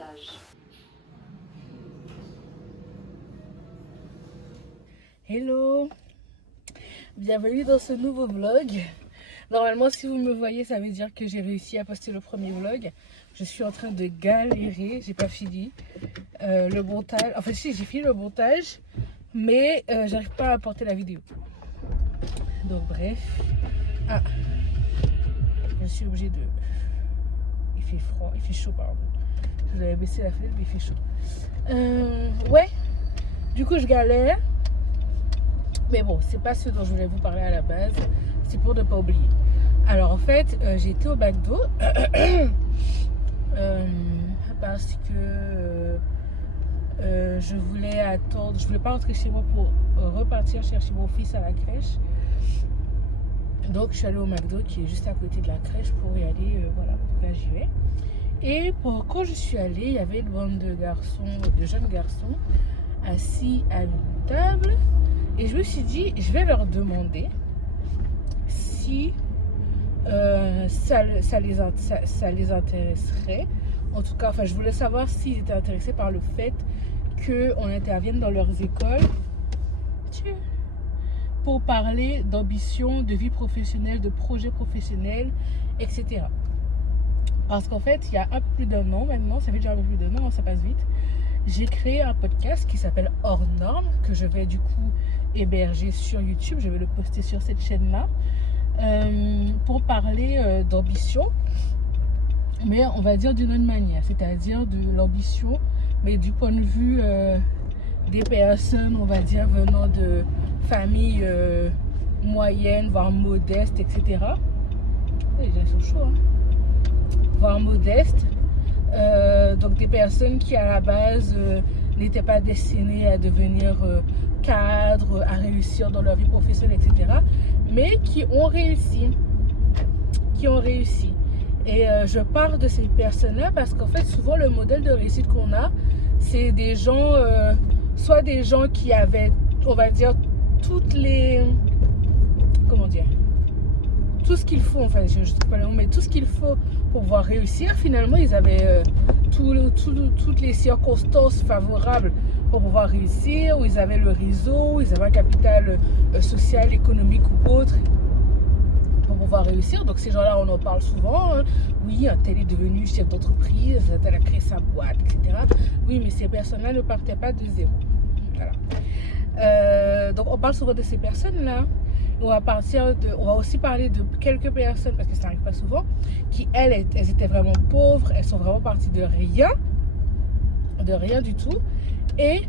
montage. Hello, bienvenue dans ce nouveau vlog. Normalement, si vous me voyez, ça veut dire que j'ai réussi à poster le premier vlog. Je suis en train de galérer, j'ai pas fini le montage. Enfin si, j'ai fini le montage, mais j'arrive pas à apporter la vidéo. Donc bref, je suis obligée de... Il fait froid, il fait chaud pardon. Je vous avais baissé la fenêtre mais il fait chaud. Ouais, du coup je galère. Mais bon, c'est pas ce dont je voulais vous parler à la base. C'est pour ne pas oublier. Alors en fait, j'ai été au McDo parce que je voulais attendre. Je voulais pas rentrer chez moi pour repartir chercher mon fils à la crèche. Donc je suis allée au McDo qui est juste à côté de la crèche pour y aller. Voilà, donc là j'y vais. Et quand je suis allée, il y avait une bande de garçons, de jeunes garçons assis à une table. Et je me suis dit, je vais leur demander si ça les intéresserait. En tout cas, enfin, je voulais savoir s'ils étaient intéressés par le fait qu'on intervienne dans leurs écoles pour parler d'ambition, de vie professionnelle, de projets professionnels, etc. Parce qu'en fait, il y a un peu plus d'un an maintenant, ça fait déjà un peu plus d'un an, ça passe vite, j'ai créé un podcast qui s'appelle Hors Normes, que je vais du coup héberger sur YouTube. Je vais le poster sur cette chaîne-là pour parler d'ambition, mais on va dire d'une autre manière, c'est-à-dire de l'ambition, mais du point de vue des personnes, on va dire, venant de familles moyennes, voire modestes, etc. Les gens sont chauds, hein. Voire modestes. Donc des personnes qui à la base n'étaient pas destinées à devenir cadres, à réussir dans leur vie professionnelle, etc. Mais qui ont réussi. Et je parle de ces personnes-là parce qu'en fait, souvent le modèle de réussite qu'on a, c'est des gens, soit des gens qui avaient, on va dire, toutes les... Comment dire ? Tout ce qu'il faut, enfin je ne sais pas le nom, mais tout ce qu'il faut pour pouvoir réussir. Finalement, ils avaient toutes les circonstances favorables pour pouvoir réussir, où ils avaient le réseau, où ils avaient un capital social, économique ou autre pour pouvoir réussir. Donc ces gens-là, on en parle souvent, hein. Oui, un tel est devenu chef d'entreprise, un tel a créé sa boîte, etc. Oui, mais ces personnes-là ne partaient pas de zéro. Voilà. Donc on parle souvent de ces personnes-là. On va aussi parler de quelques personnes, parce que ça n'arrive pas souvent, qui elles étaient vraiment pauvres, elles sont vraiment parties de rien du tout, et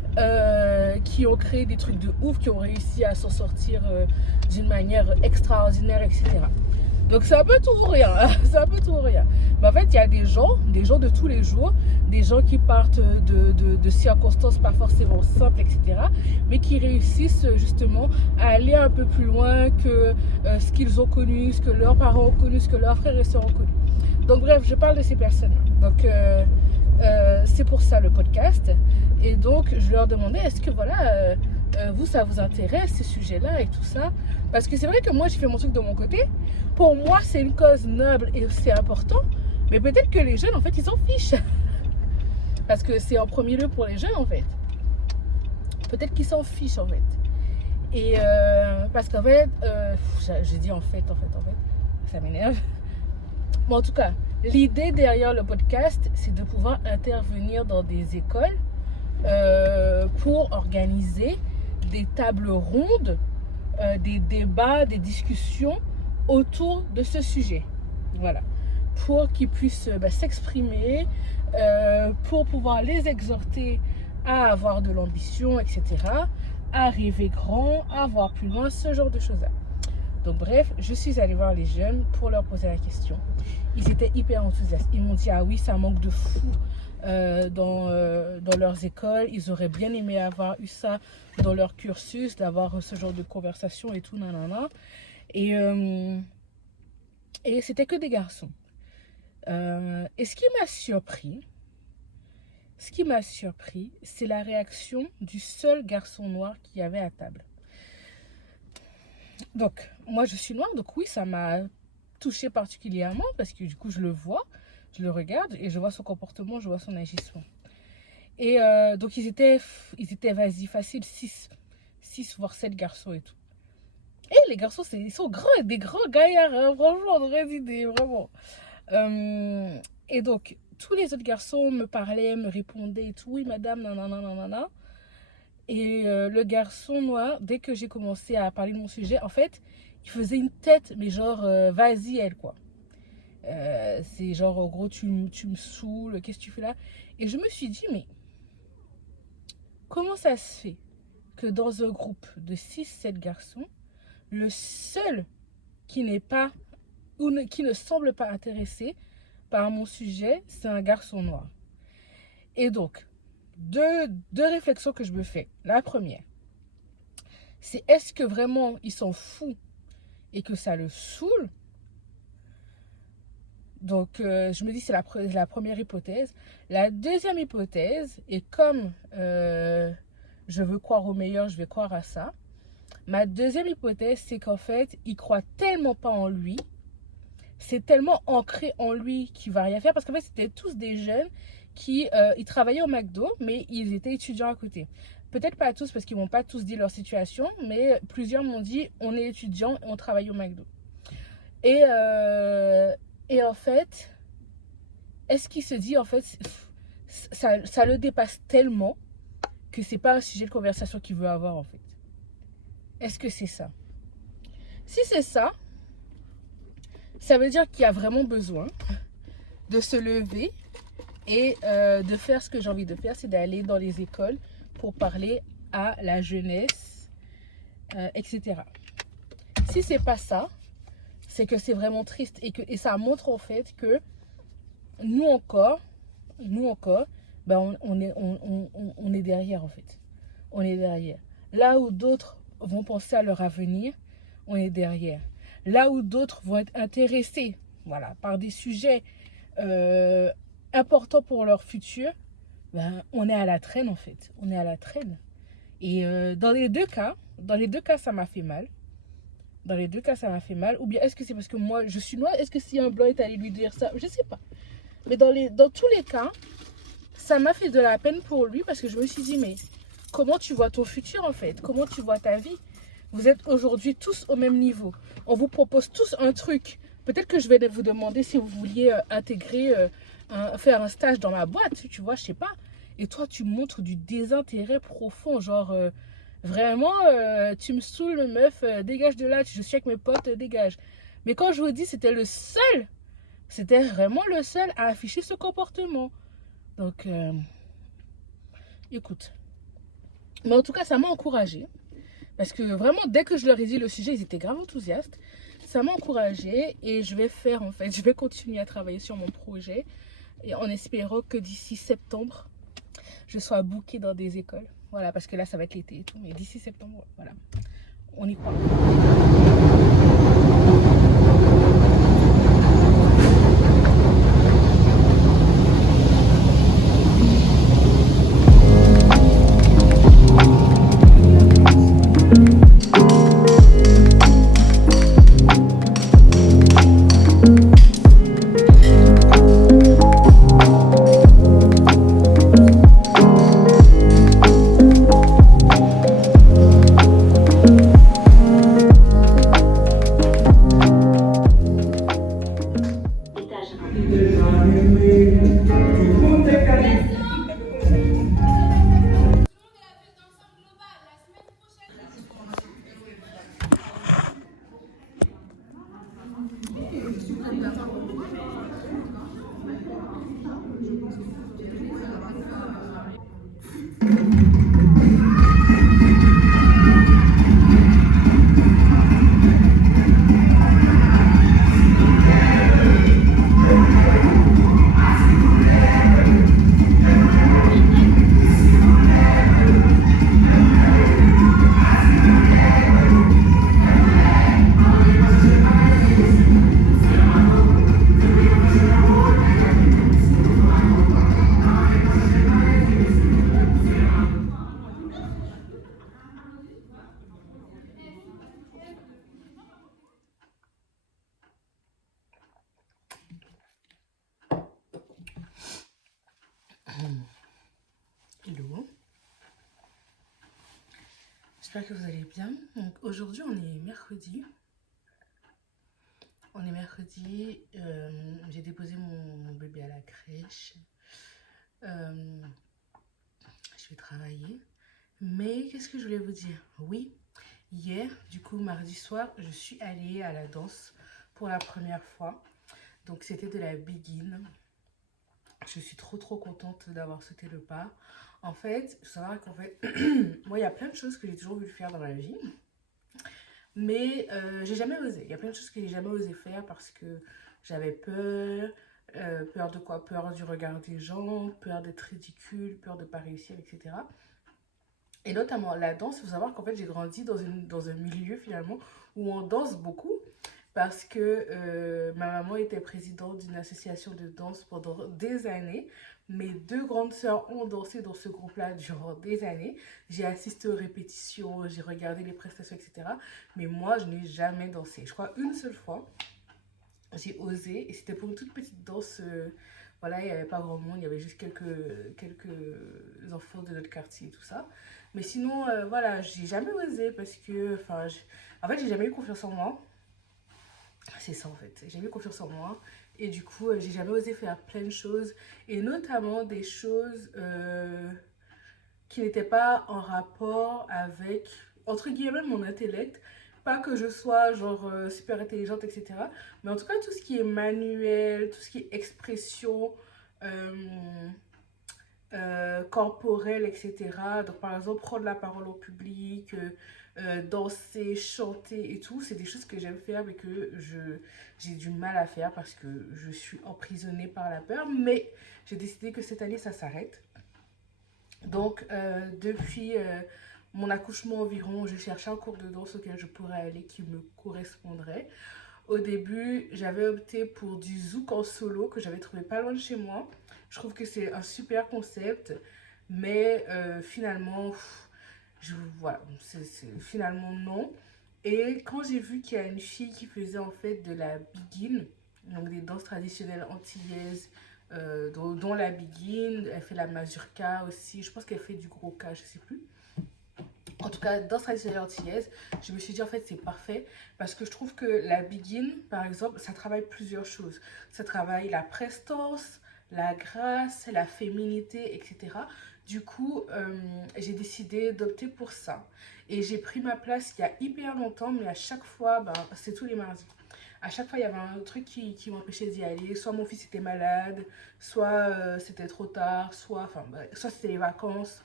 qui ont créé des trucs de ouf, qui ont réussi à s'en sortir d'une manière extraordinaire, etc. Donc c'est un peu tout ou rien, c'est un peu tout ou rien. Mais en fait, il y a des gens de tous les jours, des gens qui partent de circonstances pas forcément simples, etc. Mais qui réussissent justement à aller un peu plus loin que ce qu'ils ont connu, ce que leurs parents ont connu, ce que leurs frères et sœurs ont connu. Donc bref, je parle de ces personnes-là. Donc c'est pour ça le podcast. Et donc je leur demandais, est-ce que voilà... vous, ça vous intéresse, ces sujets-là et tout ça? Parce que c'est vrai que moi, j'ai fait mon truc de mon côté. Pour moi, c'est une cause noble et c'est important. Mais peut-être que les jeunes, en fait, ils s'en fichent. Parce que c'est en premier lieu pour les jeunes, en fait. Peut-être qu'ils s'en fichent, en fait. Et parce qu'en fait, j'ai dit en fait, ça m'énerve. Bon, en tout cas, l'idée derrière le podcast, c'est de pouvoir intervenir dans des écoles pour organiser des tables rondes, des débats, des discussions autour de ce sujet. Voilà. Pour qu'ils puissent s'exprimer, pour pouvoir les exhorter à avoir de l'ambition, etc. À rêver grand, à voir plus loin, ce genre de choses-là. Donc bref, je suis allée voir les jeunes pour leur poser la question. Ils étaient hyper enthousiastes. Ils m'ont dit, ah oui, ça manque de fou dans leurs écoles. Ils auraient bien aimé avoir eu ça dans leur cursus, d'avoir ce genre de conversation et tout, nanana. Et c'était que des garçons. Et ce qui m'a surpris, c'est la réaction du seul garçon noir qu'il y avait à table. Donc, moi je suis noire, donc oui, ça m'a touchée particulièrement parce que du coup je le vois. Je le regarde et je vois son comportement, je vois son agissement. Et donc, ils étaient vas-y, facile, 6 voire 7 garçons et tout. Et les garçons, ils sont grands, des grands gaillards, hein, franchement, on aurait d'idées, vraiment. Et donc, tous les autres garçons me parlaient, me répondaient et tout. Oui, madame, nanana. Et le garçon noir, dès que j'ai commencé à parler de mon sujet, en fait, il faisait une tête, mais genre, vas-y, elle, quoi. C'est genre, en gros, tu me saoules, qu'est-ce que tu fais là? Et je me suis dit, mais comment ça se fait que dans un groupe de 6-7 garçons, le seul qui n'est pas, qui ne semble pas intéressé par mon sujet, c'est un garçon noir. Et donc, deux réflexions que je me fais. La première, c'est est-ce que vraiment il s'en fout et que ça le saoule? Donc, je me dis c'est la première hypothèse. La deuxième hypothèse, et comme je veux croire au meilleur, je vais croire à ça. Ma deuxième hypothèse, c'est qu'en fait, il croit tellement pas en lui, c'est tellement ancré en lui qu'il va rien faire. Parce qu'en fait, c'était tous des jeunes qui ils travaillaient au McDo, mais ils étaient étudiants à côté. Peut-être pas tous, parce qu'ils m'ont pas tous dit leur situation, mais plusieurs m'ont dit, on est étudiants et on travaille au McDo. Et en fait, est-ce qu'il se dit, en fait, ça le dépasse tellement que c'est pas un sujet de conversation qu'il veut avoir, en fait. Est-ce que c'est ça? Si c'est ça, ça veut dire qu'il y a vraiment besoin de se lever et de faire ce que j'ai envie de faire, c'est d'aller dans les écoles pour parler à la jeunesse, etc. Si c'est pas ça, c'est que c'est vraiment triste et ça montre en fait que nous encore, ben on est derrière en fait. On est derrière. Là où d'autres vont penser à leur avenir, on est derrière. Là où d'autres vont être intéressés, voilà, par des sujets importants pour leur futur, ben, on est à la traîne en fait. On est à la traîne. Et dans les deux cas, ça m'a fait mal. Dans les deux cas, ça m'a fait mal. Ou bien est-ce que c'est parce que moi, je suis noire? Est-ce que si un blanc est allé lui dire ça? Je sais pas. Mais dans tous les cas, ça m'a fait de la peine pour lui parce que je me suis dit, mais comment tu vois ton futur en fait? Comment tu vois ta vie? Vous êtes aujourd'hui tous au même niveau. On vous propose tous un truc. Peut-être que je vais vous demander si vous vouliez intégrer, faire un stage dans ma boîte, tu vois, je sais pas. Et toi, tu montres du désintérêt profond, genre... vraiment, tu me saoules, meuf, dégage de là, je suis avec mes potes, dégage. Mais quand je vous dis, c'était vraiment le seul à afficher ce comportement. Donc, écoute. Mais en tout cas, ça m'a encouragée. Parce que vraiment, dès que je leur ai dit le sujet, ils étaient grave enthousiastes. Ça m'a encouragée et je vais faire, en fait, je vais continuer à travailler sur mon projet. Et en espérant que d'ici septembre, je sois bookée dans des écoles. Voilà, parce que là, ça va être l'été et tout. Mais d'ici septembre, voilà, on y croit. j'espère que vous allez bien. Donc aujourd'hui on est mercredi. J'ai déposé mon bébé à la crèche. Euh, je vais travailler. Mais qu'est-ce que je voulais vous dire? Oui, hier, du coup mardi soir, je suis allée à la danse pour la première fois. Donc c'était de la Begin. Je suis trop contente d'avoir sauté le pas. En fait, il faut savoir qu'en fait, moi il y a plein de choses que j'ai toujours voulu faire dans ma vie. Mais j'ai jamais osé. Il y a plein de choses que j'ai jamais osé faire parce que j'avais peur. Peur de quoi? Peur du regard des gens, peur d'être ridicule, peur de ne pas réussir, etc. Et notamment la danse, il faut savoir qu'en fait j'ai grandi dans un milieu finalement où on danse beaucoup parce que ma maman était présidente d'une association de danse pendant des années. Mes deux grandes sœurs ont dansé dans ce groupe-là durant des années. J'ai assisté aux répétitions, j'ai regardé les prestations, etc. Mais moi, je n'ai jamais dansé. Je crois une seule fois, j'ai osé et c'était pour une toute petite danse. Voilà, il n'y avait pas grand monde, il y avait juste quelques enfants de notre quartier et tout ça. Mais sinon, voilà, j'ai jamais osé parce que, enfin, en fait, j'ai jamais eu confiance en moi. C'est ça en fait, j'ai eu confiance en moi et du coup j'ai jamais osé faire plein de choses et notamment des choses qui n'étaient pas en rapport avec entre guillemets mon intellect. Pas que je sois genre super intelligente, etc. Mais en tout cas tout ce qui est manuel, tout ce qui est expression euh, corporelle, etc. Donc par exemple prendre la parole au public, danser, chanter et tout, c'est des choses que j'aime faire mais que j'ai du mal à faire parce que je suis emprisonnée par la peur. Mais j'ai décidé que cette année ça s'arrête. Donc depuis mon accouchement environ, je cherchais un cours de danse auquel je pourrais aller qui me correspondrait. Au début, j'avais opté pour du zouk en solo que j'avais trouvé pas loin de chez moi. Je trouve que c'est un super concept, mais finalement, voilà, finalement non. Et quand j'ai vu qu'il y a une fille qui faisait en fait de la biguine, donc des danses traditionnelles antillaises, dont la biguine, elle fait la mazurka aussi, je pense qu'elle fait du gros cas, je sais plus. En tout cas, danse traditionnelle antillaise, je me suis dit en fait c'est parfait parce que je trouve que la biguine, par exemple, ça travaille plusieurs choses. Ça travaille la prestance, la grâce, la féminité, etc. Du coup, j'ai décidé d'opter pour ça. Et j'ai pris ma place il y a hyper longtemps, mais à chaque fois, ben, c'est tous les mardis. À chaque fois, il y avait un truc qui m'empêchait d'y aller. Soit mon fils était malade, soit c'était trop tard, soit c'était les vacances.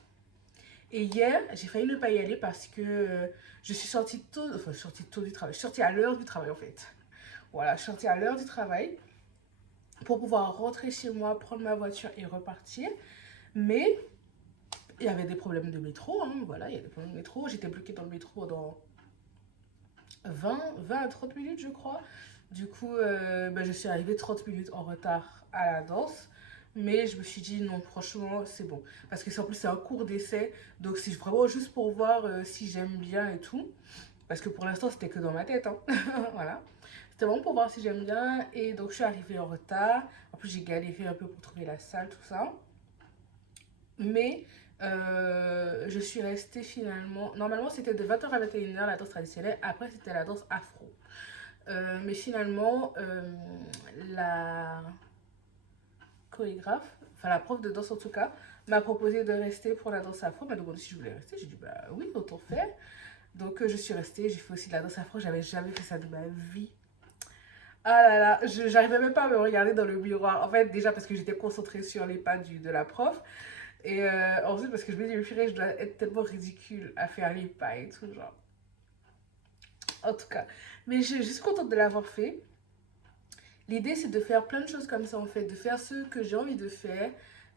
Et hier, j'ai failli ne pas y aller parce que je suis sortie tôt, enfin sortie tôt du travail, je suis sortie à l'heure du travail en fait. Voilà, je suis sortie à l'heure du travail pour pouvoir rentrer chez moi, prendre ma voiture et repartir. Mais il y avait des problèmes de métro, hein, voilà, il y a des problèmes de métro. J'étais bloquée dans le métro pendant 20 à 30 minutes je crois. Du coup, ben, je suis arrivée 30 minutes en retard à la danse. Mais je me suis dit non, franchement, c'est bon. Parce que en plus, c'est un cours d'essai. Donc, c'est vraiment juste pour voir si j'aime bien et tout. Parce que pour l'instant, c'était que dans ma tête. Hein. Voilà. C'était vraiment pour voir si j'aime bien. Et donc, je suis arrivée en retard. En plus, j'ai galéré un peu pour trouver la salle, tout ça. Mais je suis restée finalement. Normalement, c'était de 20h à 21h la danse traditionnelle. Après, c'était la danse afro. Mais finalement, la chorégraphe, enfin la prof de danse en tout cas, m'a proposé de rester pour la danse afro. Elle m'a demandé si je voulais rester. J'ai dit bah oui, autant faire. Donc je suis restée. J'ai fait aussi de la danse afro. J'avais jamais fait ça de ma vie. Ah là là, j'arrivais même pas à me regarder dans le miroir. En fait, déjà parce que j'étais concentrée sur les pas de la prof. Et ensuite parce que je me dis, je dois être tellement ridicule à faire les pas et tout, genre. En tout cas. Mais je suis contente de l'avoir fait. L'idée, c'est de faire plein de choses comme ça, en fait. De faire ce que j'ai envie de faire,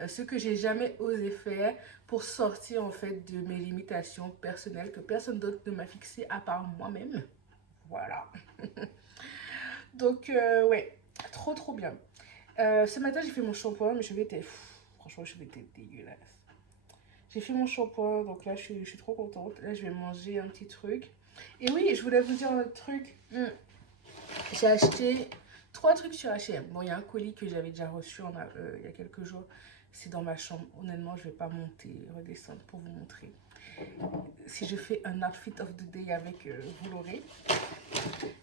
ce que j'ai jamais osé faire pour sortir, en fait, de mes limitations personnelles que personne d'autre ne m'a fixées à part moi-même. Voilà. Donc, ouais, trop bien. Ce matin, j'ai fait mon shampoing. Mes cheveux étaient... franchement, mes cheveux étaient dégueulasses. J'ai fait mon shampoing, donc là, je suis trop contente. Là, je vais manger un petit truc. Et oui, je voulais vous dire un autre truc. J'ai acheté 3 trucs sur H&M. Bon, il y a un colis que j'avais déjà reçu il y a quelques jours. C'est dans ma chambre. Honnêtement, je vais pas monter, redescendre pour vous montrer. Si je fais un outfit of the day avec, vous l'aurez.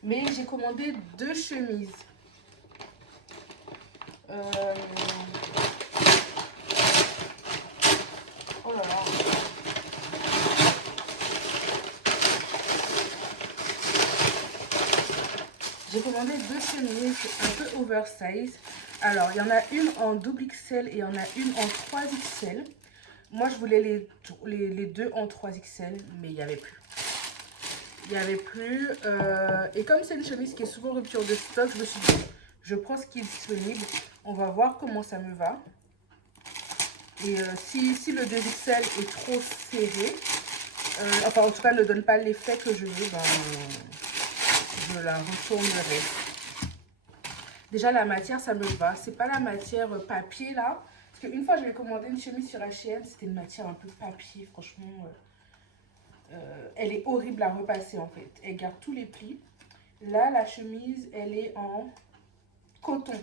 Mais j'ai commandé 2 chemises. Oh là là. J'ai commandé 2 chemises un peu oversize. Alors, il y en a une en double XL et il y en a une en 3XL. Moi, je voulais les deux en 3XL, mais il n'y avait plus. Il n'y avait plus. Et comme c'est une chemise qui est souvent en rupture de stock, je me suis dit, je prends ce qui est disponible. On va voir comment ça me va. Et si le 2XL est trop serré, enfin en tout cas ne donne pas l'effet que je veux, ben, je la retournerai. Déjà la matière ça me va, c'est pas la matière papier là. Parce qu'une fois j'avais commandé une chemise sur H&M, c'était une matière un peu papier, franchement. Elle est horrible à repasser en fait, elle garde tous les plis. Là la chemise elle est en coton.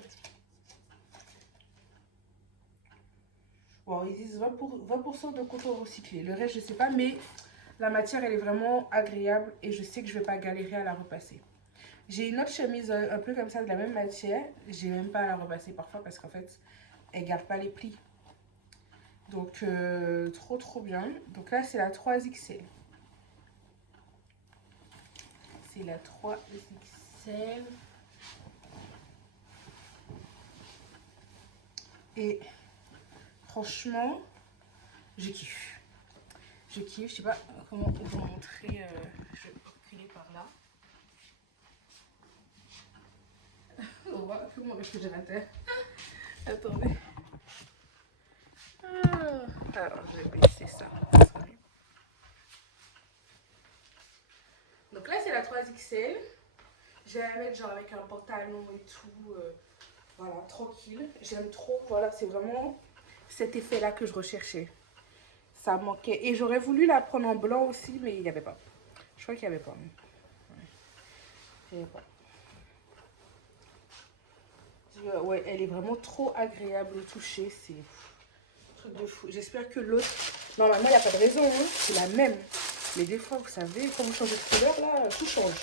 Bon, ils disent 20% de coton recyclé. Le reste, je sais pas, mais la matière, elle est vraiment agréable et je sais que je vais pas galérer à la repasser. J'ai une autre chemise un peu comme ça, de la même matière. J'ai même pas à la repasser parfois parce qu'en fait, elle garde pas les plis. Donc, trop bien. Donc là, c'est la 3XL. C'est la 3XL. Et franchement, je kiffe. Je kiffe. Je sais pas comment vous montrer. Je vais reculer par là. On voit comment le réfrigérateur. Attendez. Alors, je vais baisser ça. Donc là, c'est la 3XL. Je vais la mettre genre avec un pantalon et tout. Voilà, tranquille. J'aime trop. Voilà, c'est vraiment cet effet-là que je recherchais. Ça manquait. Et j'aurais voulu la prendre en blanc aussi, mais il n'y avait pas. Je crois qu'il n'y avait pas. Il n'y avait pas. Ouais, elle est vraiment trop agréable au toucher. C'est un truc de fou. J'espère que l'autre... Normalement, il n'y a pas de raison. Hein. C'est la même. Mais des fois, vous savez, quand vous changez de couleur, là, tout change.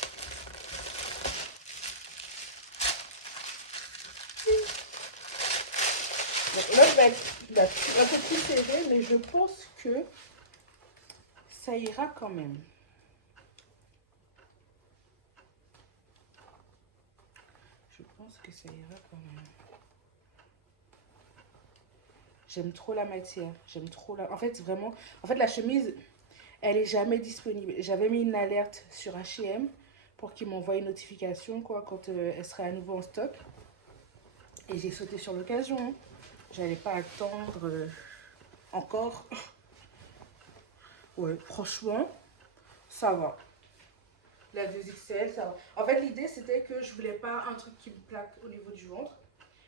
Donc, l'autre va être un peu plus serré, mais je pense que ça ira quand même. Je pense que ça ira quand même. J'aime trop la matière. J'aime trop la... En fait, vraiment... En fait, la chemise, elle est jamais disponible. J'avais mis une alerte sur H&M pour qu'ils m'envoient une notification quoi, quand elle serait à nouveau en stock. Et j'ai sauté sur l'occasion. Hein. J'allais pas attendre encore. Ouais, franchement, ça va. La 2XL, ça va. En fait, l'idée, c'était que je voulais pas un truc qui me plaque au niveau du ventre.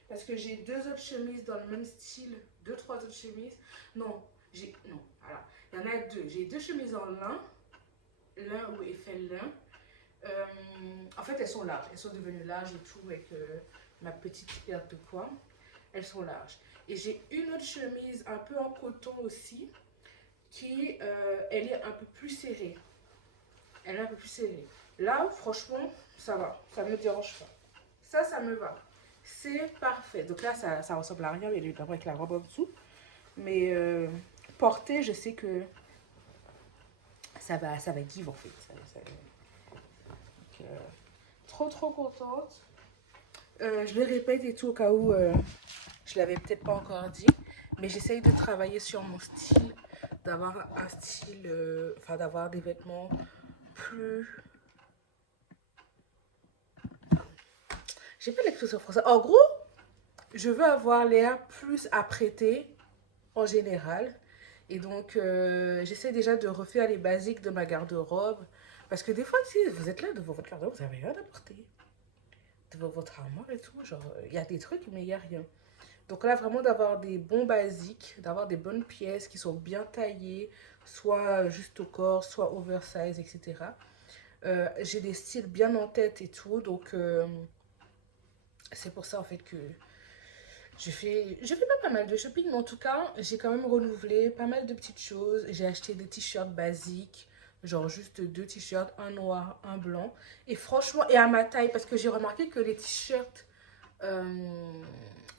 Parce que j'ai 2 autres chemises dans le même style. 2-3 autres chemises. Non, non, voilà. Il y en a 2. J'ai 2 chemises en lin. Lin ou effet lin. En fait, elles sont larges. Elles sont devenues larges et tout avec ma petite perte de poids. Elles sont larges. Et j'ai une autre chemise un peu en coton aussi. Qui, elle est un peu plus serrée. Elle est un peu plus serrée. Là, franchement, ça va. Ça ne me dérange pas. Ça me va. C'est parfait. Donc là, ça ressemble à rien, mais évidemment avec la robe en dessous. Mais porter, je sais que ça va give en fait. Donc, trop contente. Je le répète et tout au cas où je l'avais peut-être pas encore dit. Mais j'essaye de travailler sur mon style. D'avoir un style, enfin d'avoir des vêtements plus... J'ai pas l'expression française. En gros, je veux avoir l'air plus apprêté en général. Et donc, j'essaie déjà de refaire les basiques de ma garde-robe. Parce que des fois, si vous êtes là devant votre garde-robe, vous n'avez rien à porter. Devant votre armoire et tout, genre, il y a des trucs, mais il n'y a rien. Donc là, vraiment d'avoir des bons basiques, d'avoir des bonnes pièces qui sont bien taillées, soit juste au corps, soit oversize, etc. J'ai des styles bien en tête et tout, donc c'est pour ça en fait que Je fais pas mal de shopping, mais en tout cas, j'ai quand même renouvelé pas mal de petites choses. J'ai acheté des t-shirts basiques, genre juste deux t-shirts, un noir, un blanc. Et franchement, et à ma taille, parce que j'ai remarqué que les t-shirts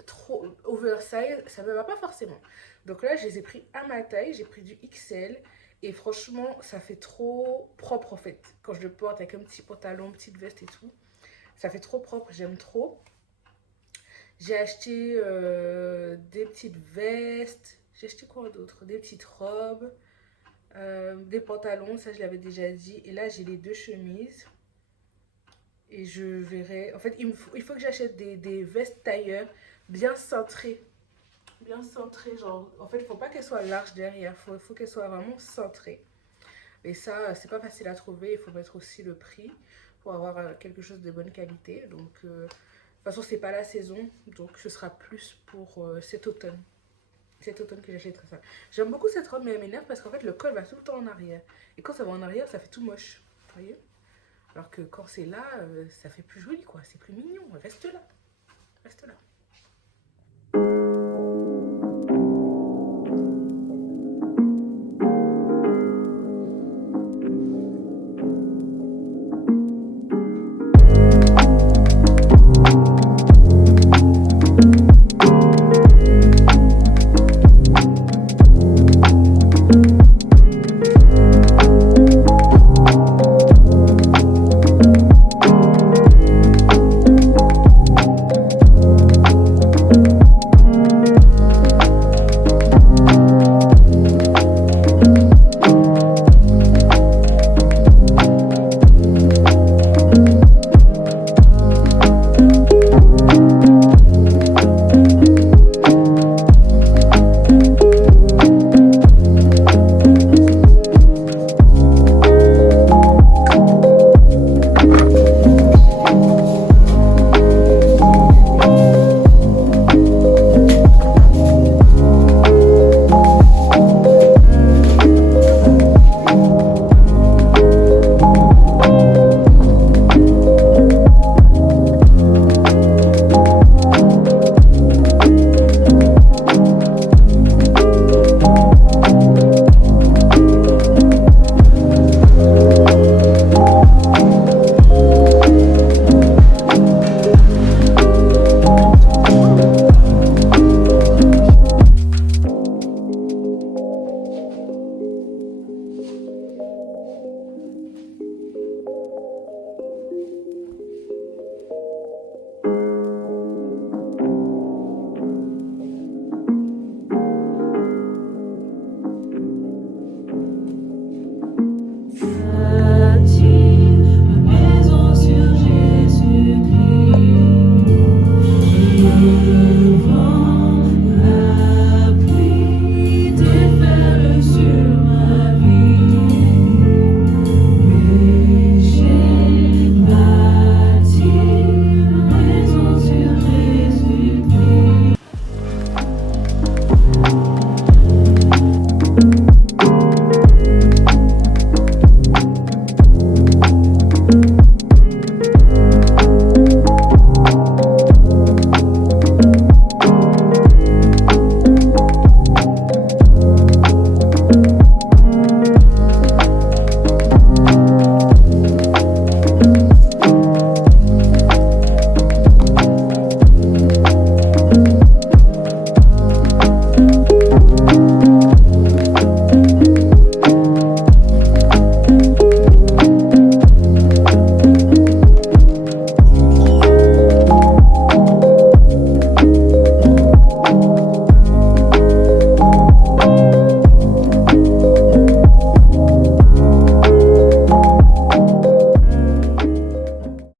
trop oversize, ça me va pas forcément. Donc là, je les ai pris à ma taille, j'ai pris du XL. Et franchement, ça fait trop propre en fait. Quand je le porte avec un petit pantalon, petite veste et tout, ça fait trop propre, j'aime trop. J'ai acheté des petites vestes. J'ai acheté quoi d'autre? Des petites robes. Des pantalons, ça je l'avais déjà dit. Et là, j'ai les deux chemises. Et je verrai. En fait, il faut que j'achète des vestes tailleur bien cintrées. Bien cintrées. Genre, en fait, il ne faut pas qu'elles soient larges derrière. Il faut qu'elles soient vraiment cintrées. Et ça, c'est pas facile à trouver. Il faut mettre aussi le prix pour avoir quelque chose de bonne qualité. Donc, de toute façon, c'est pas la saison. Donc, ce sera plus pour cet automne. Cet automne que j'achèterai ça. J'aime beaucoup cette robe, mais elle m'énerve parce qu'en fait, le col va tout le temps en arrière. Et quand ça va en arrière, ça fait tout moche. Vous voyez? Alors que quand c'est là, ça fait plus joli, quoi. C'est plus mignon. Reste là.